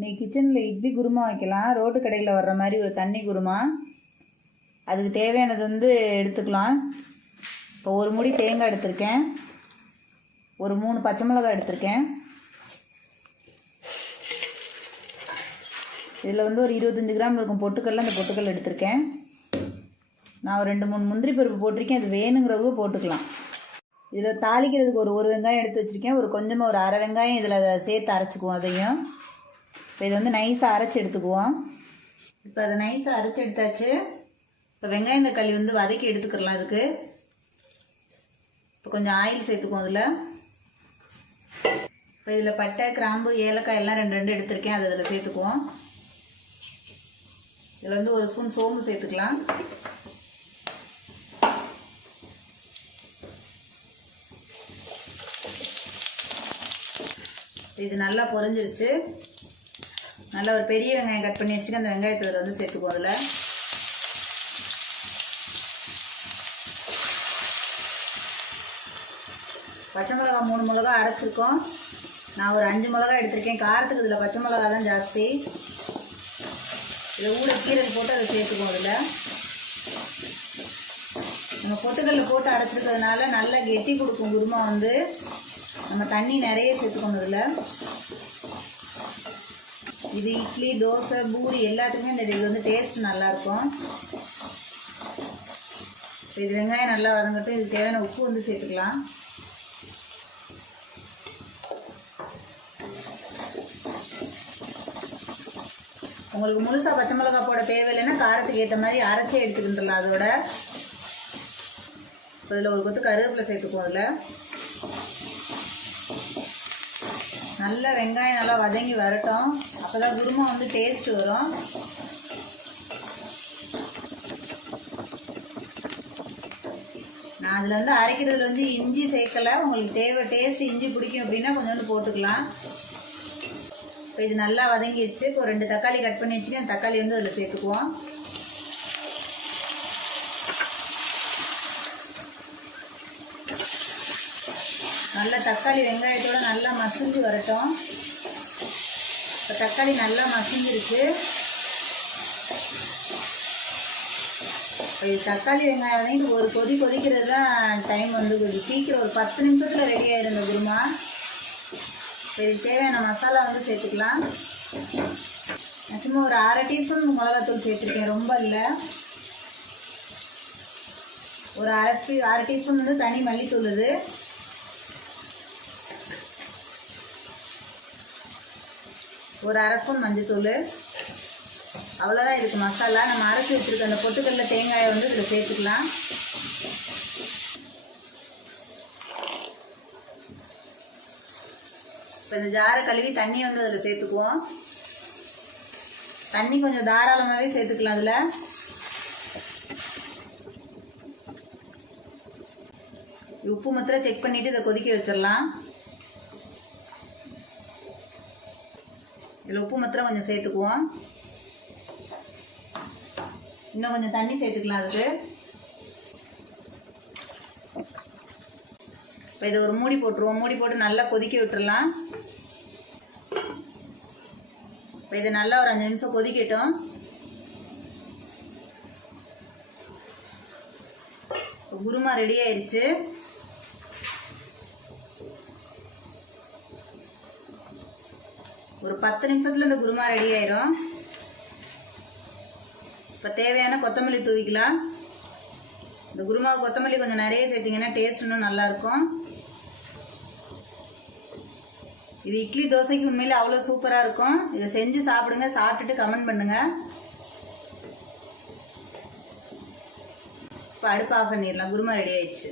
இன்னைக்கு கிச்சனில் இட்லி குருமா வைக்கலாம். ரோட்டு கடையில் வர்ற மாதிரி ஒரு தண்ணி குருமா. அதுக்கு தேவையானது எடுத்துக்கலாம். இப்போ ஒரு முடி தேங்காய் எடுத்திருக்கேன், ஒரு 3 பச்சை மிளகாய் எடுத்திருக்கேன். இதில் ஒரு 25 கிராம் இருக்கும் பொட்டுக்கல்ல. அந்த பொட்டுக்கல் எடுத்திருக்கேன். நான் ஒரு 2-3 முந்திரி பருப்பு போட்டிருக்கேன். அது வேணுங்கிறவங்க போட்டுக்கலாம். இதில் தாளிக்கிறதுக்கு ஒரு வெங்காயம் எடுத்து வச்சுருக்கேன். கொஞ்சமாக ஒரு அரை வெங்காயம் இதில் சேர்த்து அரைச்சிக்குவோம். அதையும் இப்போ இது நைஸாக அரைச்சி எடுத்துக்குவோம். இப்போ அதை நைஸாக அரைச்சி எடுத்தாச்சு. இப்போ வெங்காயம் தக்காளி வதக்கி எடுத்துக்கலாம். அதுக்கு இப்போ கொஞ்சம் ஆயில் சேர்த்துக்குவோம். அதில் இப்போ இதில் பட்டை, கிராம்பு, ஏலக்காய் எல்லாம் 2 எடுத்திருக்கேன். அது அதில் சேர்த்துக்குவோம். இதில் 1 ஸ்பூன் சோம்பு சேர்த்துக்கலாம். இது நல்லா பொரிஞ்சிருச்சு. நல்லா ஒரு பெரிய வெங்காயம் கட் பண்ணி வச்சுக்க. அந்த வெங்காயத்தை அதில் சேர்த்துக்குவோம். அதில் பச்சை மிளகா 3 மிளகா அரைச்சிருக்கோம். நான் ஒரு 5 மிளகா எடுத்திருக்கேன். காரத்துக்கு இதில் பச்சை மிளகா தான் ஜாஸ்தி. இதை ஊற கீரல் போட்டு அதை சேர்த்துக்குவோம். அதில் நம்ம பொட்டுக்கல்ல போட்டு அரைச்சிருக்கிறதுனால நல்லா கெட்டி கொடுக்கும் குருமா. நம்ம தண்ணி நிறைய சேர்த்துக்கணும். இதில் இது இட்லி, தோசை, பூரி எல்லாத்துக்குமே இந்த இது டேஸ்ட் நல்லாயிருக்கும். இது வெங்காயம் நல்லா வதங்கட்டும். இதுக்கு தேவையான உப்பு சேர்த்துக்கலாம். உங்களுக்கு முழுசாக பச்சை மிளகா போட தேவையில்லைன்னா காரத்துக்கு ஏற்ற மாதிரி அரைச்சி எடுத்துக்கிட்டுலாம். அதோட இதில் ஒரு கொத்து கருவேப்பிலை சேர்த்துக்குவோம். அதில் நல்லா வெங்காயம் நல்லா வதங்கி வரட்டும். அப்போ தான் குருமா டேஸ்ட் வரும். நான் அதில் அரைக்கிறதுல இஞ்சி சேர்க்கலை. உங்களுக்கு தேவை டேஸ்ட் இஞ்சி பிடிக்கும் அப்படின்னா கொஞ்சோண்டு போட்டுக்கலாம். இப்போ இது நல்லா வதங்கிடுச்சு. இப்போ 2 தக்காளி கட் பண்ணி வச்சுக்கேன். அந்த தக்காளி அதில் சேர்த்துக்குவோம். நல்லா தக்காளி வெங்காயத்தோட நல்லா மசிஞ்சு வரட்டும். இப்போ தக்காளி நல்லா மசிஞ்சிருச்சு. இப்போ தக்காளி வெங்காயம் ஒரு கொதிக்கிறது தான் டைம். கொஞ்சம் சீக்கிரம் ஒரு 10 நிமிஷத்தில் ரெடி ஆயிரும் இந்த குருமா. இப்போ இதுக்கு தேவையான மசாலா சேர்த்துக்கலாம். சும்மா ஒரு 1/2 டீஸ்பூன் மிளகாத்தூள் சேர்த்துருக்கேன், ரொம்ப இல்லை. ஒரு அரை டீஸ்பூன் தனி மல்லித்தூள். இது ஒரு 1/2 ஸ்பூன் மஞ்சத்தூள். அவ்வளோதான் இதுக்கு மசாலா. நம்ம அரைச்சி வச்சுருக்க அந்த பொட்டுக்கல்ல தேங்காயை இதில் சேர்த்துக்கலாம். இப்போ இந்த ஜாரை கழுவி தண்ணி அதில் சேர்த்துக்குவோம். தண்ணி கொஞ்சம் தாராளமாகவே சேர்த்துக்கலாம். அதில் உப்பு மாத்திரம் செக் பண்ணிவிட்டு இதை கொதிக்க வச்சிடலாம். இதில் உப்பு மாத்திரம் கொஞ்சம் சேர்த்துக்குவோம். இன்னும் கொஞ்சம் தண்ணி சேர்த்துக்கலாம் அதுக்கு. இப்போ இதை ஒரு மூடி போட்டுருவோம். மூடி போட்டு நல்லா கொதிக்க விட்டுடலாம். இப்போ இதை நல்லா ஒரு 5 நிமிஷம் கொதிக்கட்டும். இப்போ குருமா ரெடி ஆயிடுச்சு. ஒரு 10 நிமிஷத்தில் இந்த குருமா ரெடி ஆயிரும். இப்போ தேவையான கொத்தமல்லி தூவிக்கலாம். இந்த குருமாவுக்கு கொத்தமல்லி கொஞ்சம் நிறைய சேர்த்திங்கன்னா டேஸ்ட் இன்னும் நல்லாயிருக்கும். இது இட்லி, தோசைக்கு உண்மையிலே அவ்வளோ சூப்பராக இருக்கும். இதை செஞ்சு சாப்பிடுங்க. சாப்பிட்டுட்டு கமெண்ட் பண்ணுங்கள். இப்போ அடுப்பு ஆஃப் பண்ணிடலாம். குருமா ரெடி ஆயிடுச்சு.